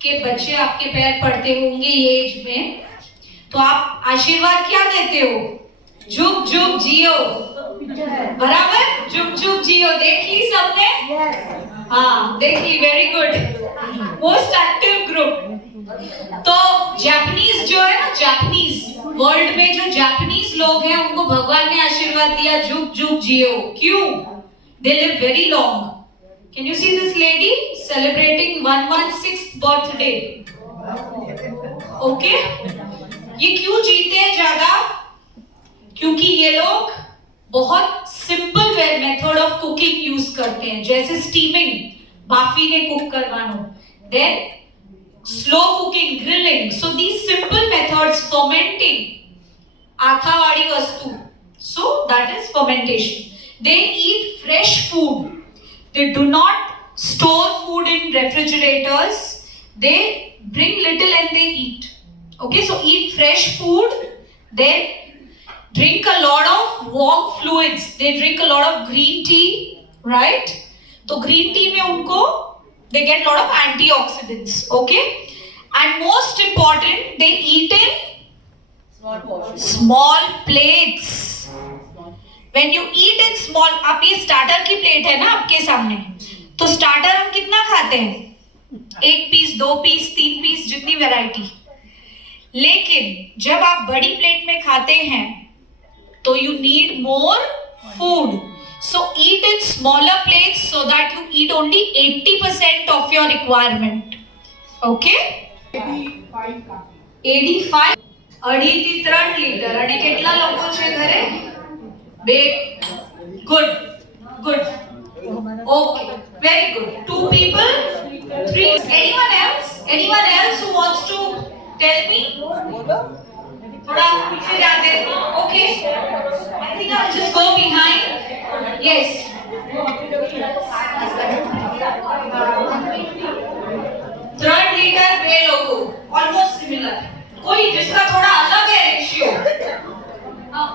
के बच्चे आपके पैर पड़ते होंगे ये एज में, तो आप आशीर्वाद क्या देते हो? जुग जुग जियो, बराबर? जुग जुग जियो। देख ली सबने? हाँ देख ली, very good, most active group. तो जापानीज जो है ना, जापानीज वर्ल्ड में जो जापानीज लोग हैं उनको भगवान ने आशीर्वाद दिया जुग जुग जियो। क्यों? They live very long. Can you see this lady celebrating 116th birthday? Okay, ये क्यों जीते हैं ज्यादा? क्योंकि ये लोग बहुत simple method of cooking use करते हैं, जैसे स्टीमिंग, बाफी ने कुक करवानो, then slow cooking, grilling. So these simple methods, fermenting, आथावाड़ी वस्तु, so that is fermentation. They eat fresh food, they do not store food in refrigerators, they bring little and they eat. Okay, so eat fresh food, then drink a lot of warm fluids. They drink a lot of green tea, right? So green tea में उनको they get a lot of antioxidants. Okay, and most important, they eat in small plates. When you eat in small, आप ये स्टार्टर की प्लेट है ना आपके सामने, तो स्टार्टर हम कितना खाते हैं? 1 पीस, 2 पीस, 3 पीस, जितनी वैरायटी। लेकिन जब आप बड़ी प्लेट में खाते हैं तो you need more food, so eat in smaller plates so that you eat only 80% of your requirement. Okay, 85 અઢી થી 3 લીટર। અને કેટલા લોકો છે ઘરે? 2। good good, okay, very good, 2 people, 3। anyone else who wants to tell me? थोड़ा पीछे जाते हैं। okay, I think I'll just go behind। yes, 3 लीटर 2 लोगों, almost similar। कोई जिसका थोड़ा अलग है रेशियो? हाँ,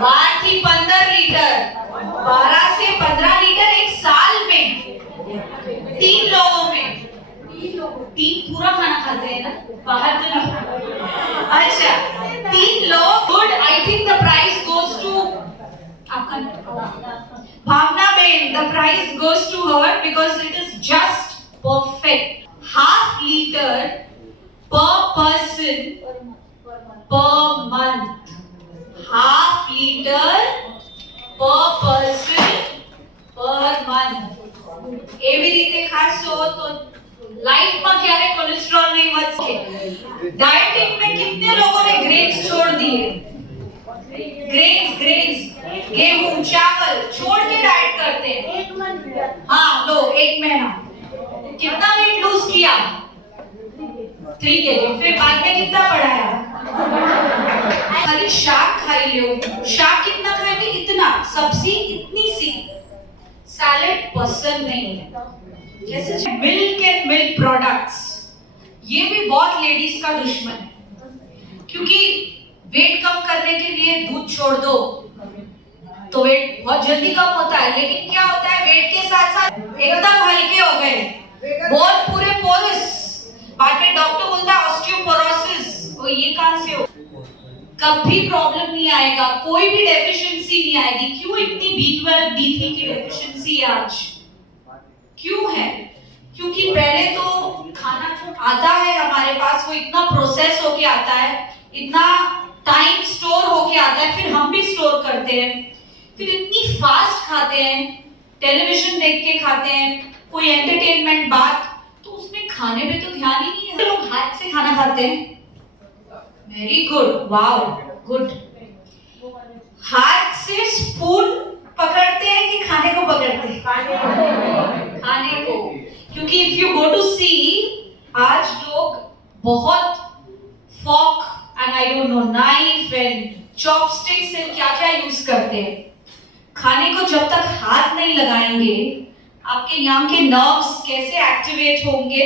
बारह થી 15 लीटर, 12 से 15 लीटर एक साल में, 3 लोगों में। 3 पूरा खाना खाते हैं ना, बाहर तो नहीं। अच्छा, 3 लोग, गुड। I think the price goes to आपका Bhavna ben, the price goes to her because it is just perfect। half liter per person per month, half liter per person per month। એવી રીતે ખાશો તો લાઈફમાં ક્યારે કોલેસ્ટ્રોલ નહીં વધશે। डाइटिंग में कितने लोगों ने ग्रेन्स छोड़ दिए? ग्रेन्स, गेहूं, चावल छोड़ के डाइट करते हैं। हाँ, लो 1 महीना कितना वेट लूज किया? 3 kg। फिर बाद में कितना बढ़ाया? खाली शाक खाई लो। शाक कितना खाएंगे? इतना। सब्जी इतनी सी। सैलेड पसंद नहीं है। जैसे मिल्क एंड मिल्क प्रोडक्ट्स, ये भी बहुत लेडीज का दुश्मन है, क्योंकि वेट कम करने के लिए दूध छोड़ दो तो वेट बहुत जल्दी कम होता है। लेकिन क्या होता है, वेट के साथ साथ एकदम हल्के हो गए, बहुत पूरे पोरस, बाद में डॉक्टर बोलता है ऑस्टियोपोरोसिस। और ये कहां से हो? कभी प्रॉब्लम नहीं आएगा, कोई भी डेफिशिएंसी नहीं आएगी। क्यों इतनी B12 B3 की डेफिशिएंसी आज क्यों है? क्योंकि पहले तो खाना जो आता है हमारे पास वो इतना प्रोसेस होके आता है, इतना टाइम स्टोर होके आता है, फिर हम भी स्टोर करते हैं, फिर इतनी फास्ट खाते हैं, टेलीविजन देख के खाते हैं, कोई एंटरटेनमेंट बात, तो उसमें खाने पे तो ध्यान ही नहीं है। लोग हाथ से खाना खाते हैं। Very good, wow, good. हाथ से स्पून पकड़ते हैं कि खाने को पकड़ते हैं? खाने को। क्योंकि if you go to see, आज लोग बहुत fork and I don't know, knife and chopsticks and क्या क्या यूज करते हैं। खाने को जब तक हाथ नहीं लगाएंगे, आपके यहाँ के नर्व्स कैसे एक्टिवेट होंगे?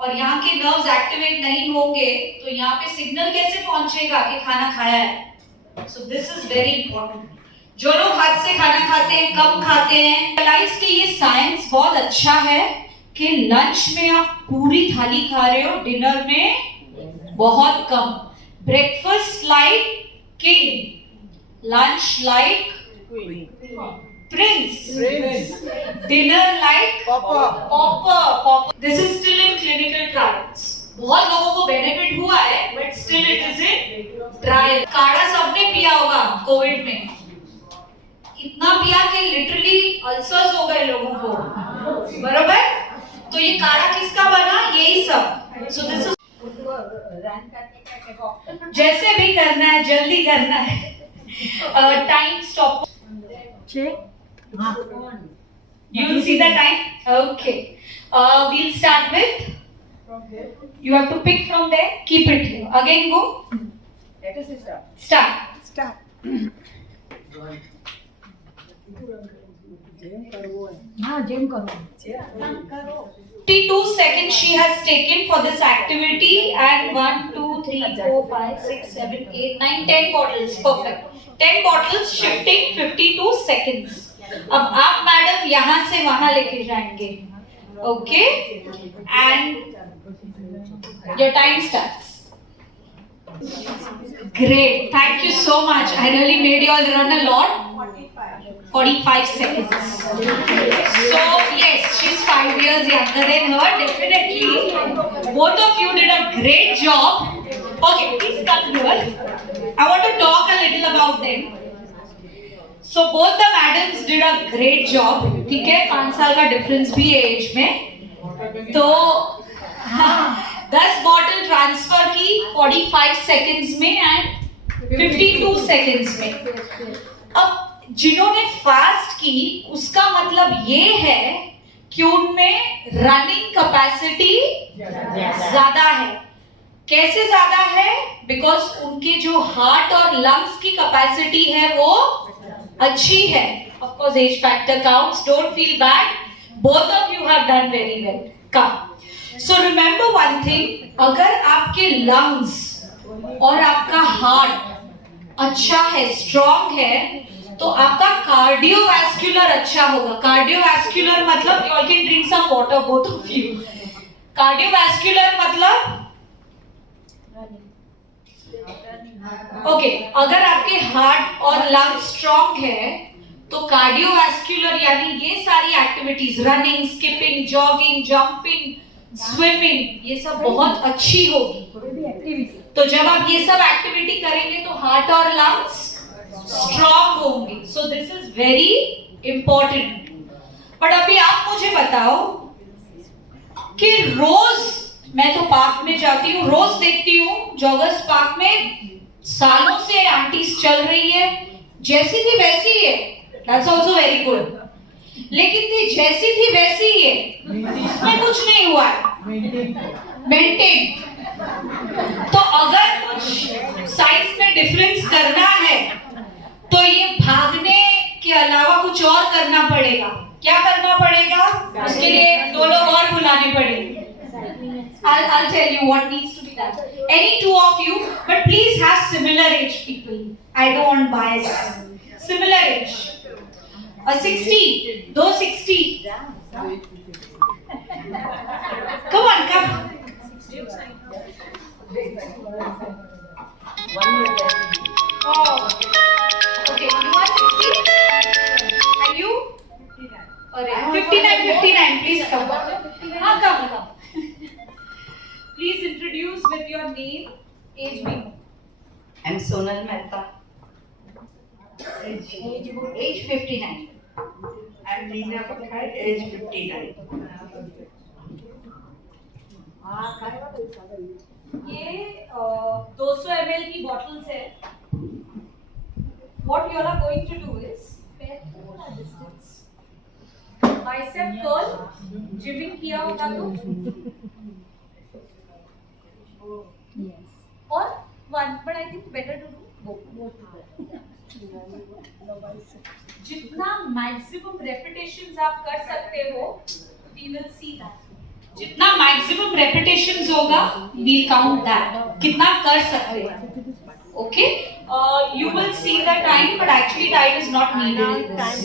और यहाँ के नर्व्स एक्टिवेट नहीं होंगे तो यहाँ पे सिग्नल कैसे पहुंचेगा कि खाना खाया है? So this is very important. जो लोग हाथ से खाना खाते हैं, कम खाते हैं, रियलाइज कि ये साइंस बहुत अच्छा है कि लंच में आप पूरी थाली खा रहे हो, डिनर में बहुत कम। Breakfast like king, lunch like prince, dinner like pauper. This is still in clinical trials. बहुत लोगों को बेनिफिट हुआ है, but still it is in trial. काढ़ा सबने पिया होगा कोविड में, इतना पिया कि लिटरली अल्सर्स हो गए लोगों को, बरोबर? तो ये काढ़ा किसका बना? यही सब। सो दिस इज जैसे भी करना है, जल्दी करना है। Time stop check. You will see the time. Okay. We'll start with. You have to pick from there. Keep it here. Again go. Let us start. Start. Jam karo. 52 seconds she has taken for this activity, and 1, 2, 3, 4, 5, 6, 7, 8, 9, 10 bottles. Perfect. 10 bottles shifting 52 seconds. अब आप मैडम यहाँ से वहाँ लेके जाएंगे, okay? And your time starts. Great, thank you so much. I really made you all run a lot. 45 seconds. So yes, she's 5 years younger than her. Definitely, both of you did a great job. Okay, please come here. I want to talk a little about them. So both the madams did a great job. ठीक है, 5 साल का डिफरेंस भी है एज में। तो 10 bottle transfer की 45 सेकंड्स में एंड 52 सेकंड्स में। अब जिन्होंने फास्ट की, उसका मतलब ये है कि उनमें रनिंग कैपेसिटी ज्यादा है। कैसे ज्यादा है? बिकॉज उनके जो हार्ट और लंग्स की कैपेसिटी है वो अच्छी है। Of course, age factor counts. Don't feel bad. Both of you have done very well. Come. So remember one thing. अगर आपके lungs और आपका heart अच्छा है, strong है, तो आपका cardiovascular अच्छा होगा। Cardiovascular मतलब you all can drink some water, both of you. Cardiovascular मतलब ओके, अगर आपके हार्ट और लंग स्ट्रॉन्ग है तो कार्डियोवैस्कुलर यानी ये सारी activities, running, skipping, jogging, jumping, swimming, ये सब बहुत अच्छी होगी। तो जब आप ये सब एक्टिविटी करेंगे तो हार्ट और लंग्स स्ट्रॉन्ग होंगे। So this is very important. But अभी आप मुझे बताओ कि रोज मैं तो पार्क में जाती हूँ, रोज देखती हूँ जॉगर्स पार्क में सालों से आंटीज चल रही है, जैसी थी वैसी है। That's also very good. लेकिन थी जैसी थी वैसी ही है, इसमें कुछ नहीं हुआ है, मेंटेन। तो अगर कुछ साइंस में डिफरेंस करना है तो ये भागने के अलावा कुछ और करना पड़ेगा। क्या करना पड़ेगा? उसके लिए 2 लोग और बुलाने पड़ेंगे। I'll tell you what needs to be done. Any 2 of you, but please have similar age people. I don't want bias. Similar age. 60. Do 60. Come on, come. Oh. Okay, you are 60. And you? 59. 59. Please come. Come. Please introduce with your name, age being. I'm Sonal Mehta. Age 59. I'm Leena Pakhar, age 59. ये 200 ml की bottles है। What you all are going to do is pair a distance. Bicep curl, gymming किया होगा तो yes. Or one, but I think better to do both. जितना maximum repetitions आप कर सकते हो, we will see that. जितना मैक्सिमम रेपिटेशंस होगा वी काउंट दैट, कितना कर सकते हैं. Okay, you will see the time, but actually time is not needed in this.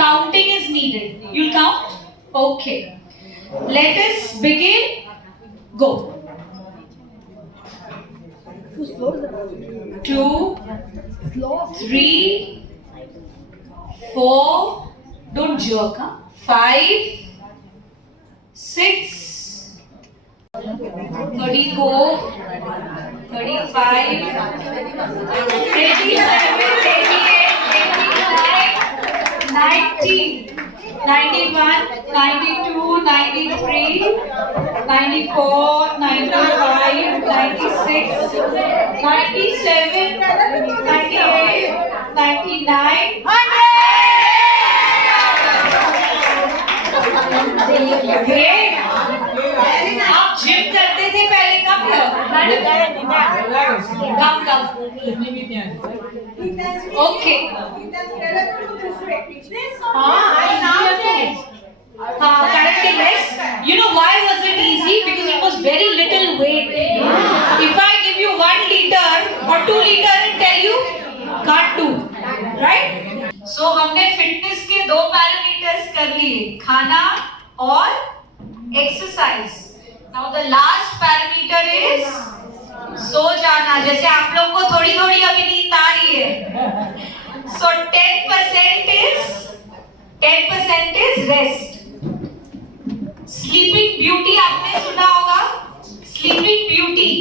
Counting is needed. You'll count? Okay. Let us begin. Go. 2, 3, 4. Don't jerk, huh? 5, 6, 34, 35, 87, 88, 89, 90, 91, 92, 93, 94, 95, 96, 97, 98, 99, 100! Great! आप जिम करते थे पहले, कब कब okay. Correct it, yes. You know why was it easy? Because it was very little weight. If I give you 1 liter or 2 liter and tell you, can't do, right? So हमने फिटनेस के 2 पैरामीटर्स कर लिए, खाना और exercise. Now the last parameter is सो जाना. जैसे आप लोग को थोड़ी थोड़ी अभी नींद आ रही है. So 10% is rest. Sleeping Beauty आपने सुना होगा. Sleeping Beauty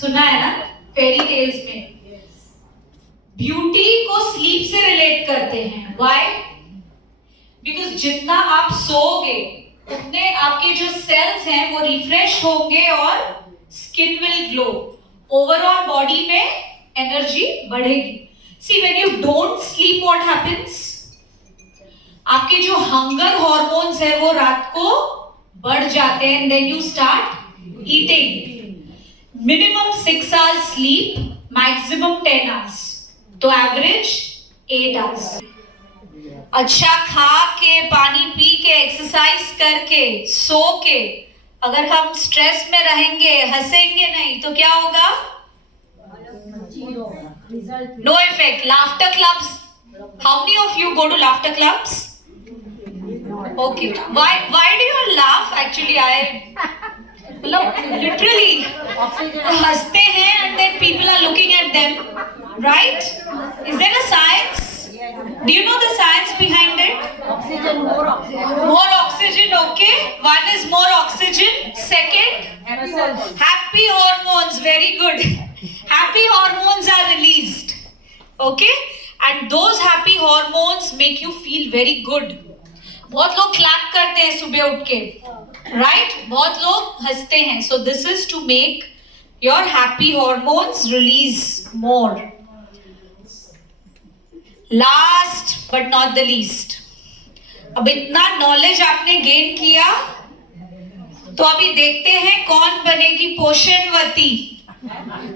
सुना है ना, फेरी टेल्स में. ब्यूटी को स्लीप से रिलेट करते हैं. Why? Because जितना आप सोओगे उतने आपके जो सेल्स हैं वो रिफ्रेश होंगे और skin will glow. Overall body में एनर्जी बढ़ेगी. See when you don't sleep what happens, आपके जो हंगर हार्मोन्स है वो रात को बढ़ जाते हैं. Then you start eating. Minimum 6 hours sleep, maximum 10 hours. तो एवरेज 8 hours. अच्छा खा के, पानी पी के, एक्सरसाइज करके, सो के, अगर हम स्ट्रेस में रहेंगे, हंसेंगे नहीं, तो क्या होगा? No effect. Laughter clubs, how many of you go to laughter clubs? Okay. Why do you laugh? Actually I literally हंसते हैं and then people are looking at them, right? Is there a science? Do you know the science behind it? Oxygen, more oxygen. More oxygen, okay. One is more oxygen. Second, happy hormones. Very good. Happy hormones are released. Okay? And those happy hormones make you feel very good. बहुत लोग clap करते हैं सुबह उठ के, right? बहुत लोग हंसते हैं. So this is to make your happy hormones release more. Last but not the least, अब इतना नॉलेज आपने गेन किया, तो अभी देखते हैं कौन बनेगी पोषणवती.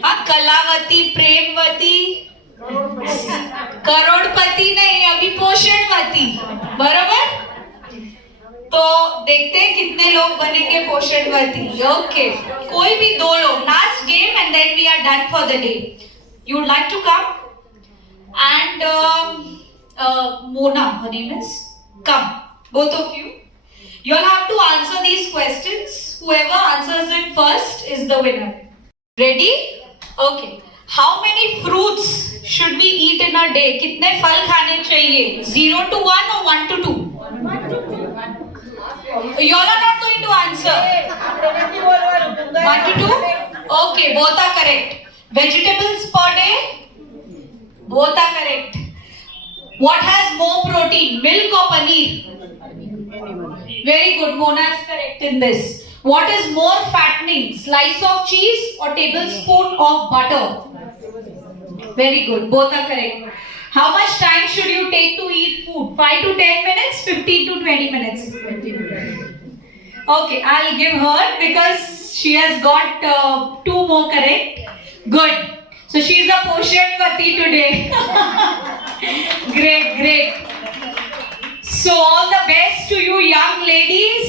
हाँ, कलावती, प्रेमवती, करोड़पति नहीं, अभी पोषणवती. बराबर? तो देखते हैं कितने लोग बनेंगे पोषणवती. ओके, कोई भी 2 लोग. Last game and then we are done for the day. You would like to come? And Mona, her name is, come, both of you. You'll have to answer these questions. Whoever answers it first is the winner. Ready? Okay. How many fruits should we eat in a day? कितने फल खाने चाहिए? 0 to 1 or 1 to 2? 1 to 2. You all are not going to answer. 1 to 2? Okay, both are correct. Vegetables per day? Both are correct. What has more protein, milk or paneer? Very good. Mona is correct in this. What is more fattening, slice of cheese or tablespoon of butter? Very good. Both are correct. How much time should you take to eat food? 5 to 10 minutes, 15 to 20 minutes? 20 minutes. Okay, I'll give her because she has got 2 more correct. Good. So she is a Poshanvati today. Great. So all the best to you young ladies.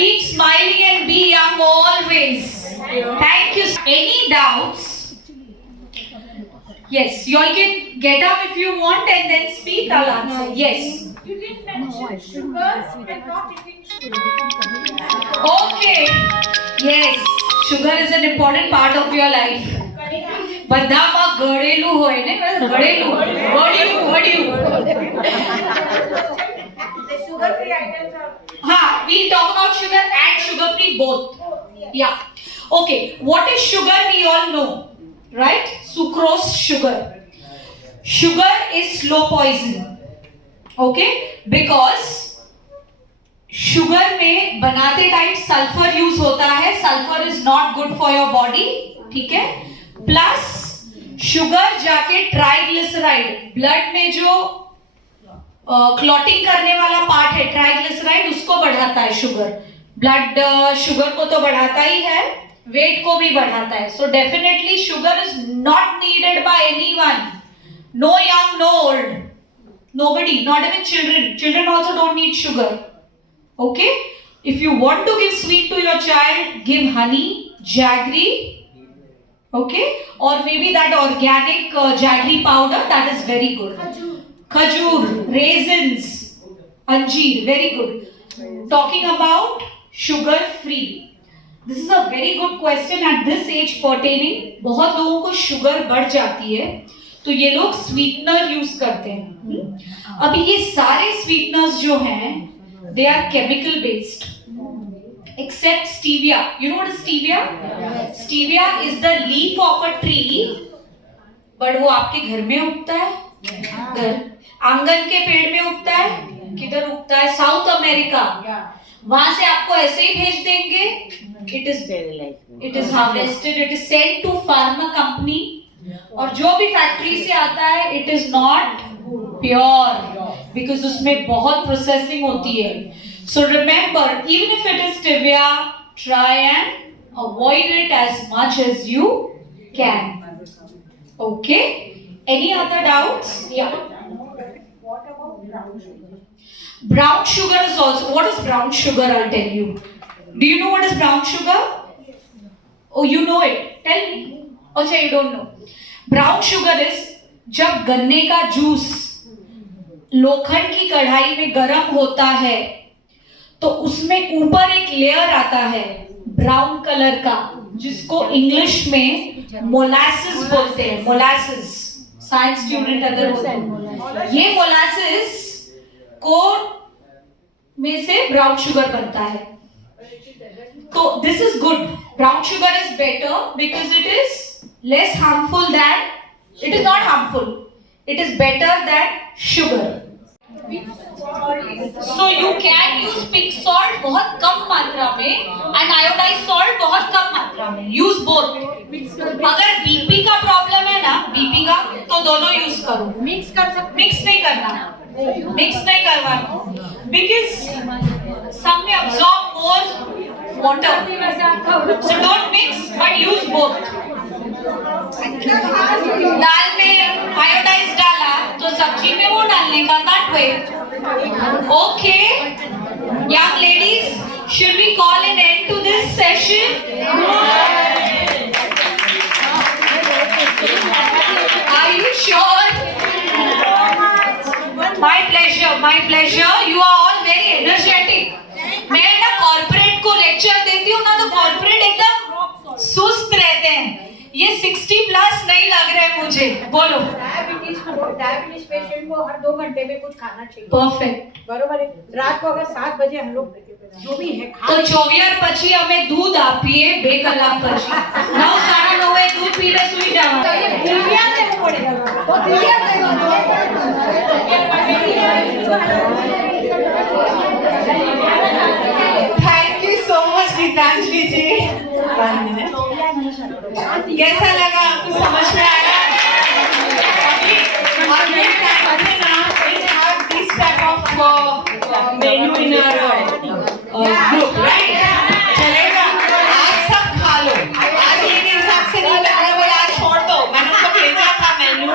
Keep smiling and be young always. Thank you. Any doubts? Yes, you all can get up if you want and then speak. I'll answer. Yes. You didn't mention sugar and not eating sugar. Okay. Yes, sugar is an important part of your life. બધામાં ગળેલું હોય ને ગળેલું ગળ્યું The sugar free items are. હા, we'll talk about sugar and sugar free both. Yeah. Okay, what is sugar? We all know, right? Sucrose, sugar. Sugar is slow poison. Okay, because sugar में बनाते time sulphur use होता है. Sulphur is not good for your body. ठीक है. Plus sugar जाके triglyceride, blood में जो क्लॉटिंग करने वाला पार्ट है ट्राइग्लिसराइड, उसको बढ़ाता है शुगर. ब्लड शुगर को तो बढ़ाता ही है, वेट को भी बढ़ाता है. So definitely sugar is not needed by anyone. No young, no old, nobody, not even children. Children also don't need sugar. Okay, if you want to give sweet to your child, give honey, jaggery, okay, or maybe that organic jaggery powder, that is very good. Khajur, raisins, anjeer, very good. Talking about sugar free, this is a very good question at this age pertaining. बहुत लोगों को शुगर बढ़ जाती है तो ये लोग sweetener use करते हैं. अभी ये सारे स्वीटनर्स जो हैं they are chemical based except stevia. You know what is stevia? Stevia is the leaf of a tree, but वो आपके घर में उगता है, घर आंगन के पेड़ में उगता है. किधर उगता है? South America. वहां से आपको ऐसे ही भेज देंगे. It is harvested, it is sent to pharma company. और जो भी फैक्ट्री से आता है it is not pure because उसमें बहुत प्रोसेसिंग होती है. So remember, even if it is stevia, try and avoid it as much as you can. Okay, any other doubts? Yeah, What about brown sugar? brown sugar is also, what is brown sugar? I'll tell you. Do you know what is brown sugar? Oh, you know it. Tell me. अच्छा, you don't know. Brown sugar is जब गन्ने का जूस लोखंड की कढ़ाई में गर्म होता है तो उसमें ऊपर एक लेयर आता है ब्राउन कलर का, जिसको इंग्लिश में मोलासिस बोलते हैं. मोलासिस, साइंस स्टूडेंट अगर हो तो ये मोलासिस को में से ब्राउन शुगर बनता है. तो this is good. Brown sugar is better because it is less harmful than, it is not harmful, it is better than sugar. So you can use pink salt बहुत कम मात्रा में and iodized salt बहुत कम मात्रा में. Use both. अगर बीपी का प्रॉब्लम है ना, बीपी का, तो दोनों यूज करो. Mix कर सकते. मिक्स नहीं करना, मिक्स नहीं करवाना, because some may absorb more water. So don't mix but use both. दाल में आयोडाइज डाला तो सब्जी में वो डालने का, that way. Okay, young ladies, should we call an end to this session? Are you sure? My pleasure, my pleasure. You are all very energetic. मैं ना कॉर्पोरेट को लेक्चर देती हूँ ना तो कॉर्पोरेट एकदम सुस्त रहते हैं. ये 60 प्लस नहीं लग रहे मुझे. बोलो. डायबिटीज पेशेंट को हर 2 घंटे में कुछ खाना चाहिए. परफेक्ट. बरोबर है. रात को अगर 7 बजे हम लोग जो भी है તો 24 પછી અમે દૂધ આપીએ 2 કલાક પછી 9 9:30 એ દૂધ પીને સૂઈ જવાનું. तो ये दिव्या देવું पड़ेगा. तो Divya thank you so much Geetanjali ji. 1 minute. कैसा लगा आपको? समझ में आया? अभी टाइम से ना we have this type of menu in our group, right? चलेगा? आज सब खा लो. आज मेरे हिसाब से नहीं मैंने बोला आज छोड़ दो. मैंने उनको भेजा था मेन्यू,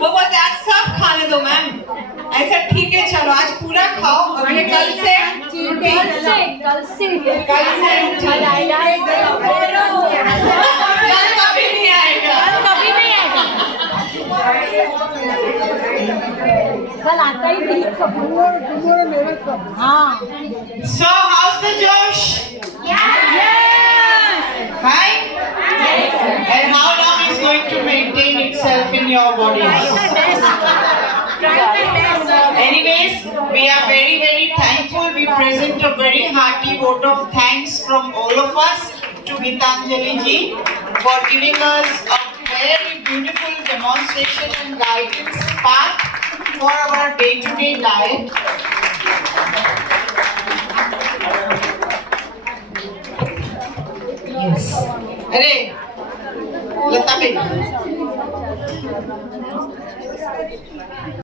वो बोलते आज सब खाने दो मैम. ऐसा ठीक है, चलो आज पूरा खाओ. अभी कल से रोटी कल से कल से कल आएगा कल कभी नहीं आएगा कभी नहीं आएगा कल आता ही नहीं हाँ So how's the Josh? Hi? And how long is going to maintain itself in your bodies? Anyways, we are very, very thankful. We present a very hearty vote of thanks from all of us to Gitanjali ji for giving us a very beautiful demonstration and guidance path for our day-to-day diet. Yes. Arey,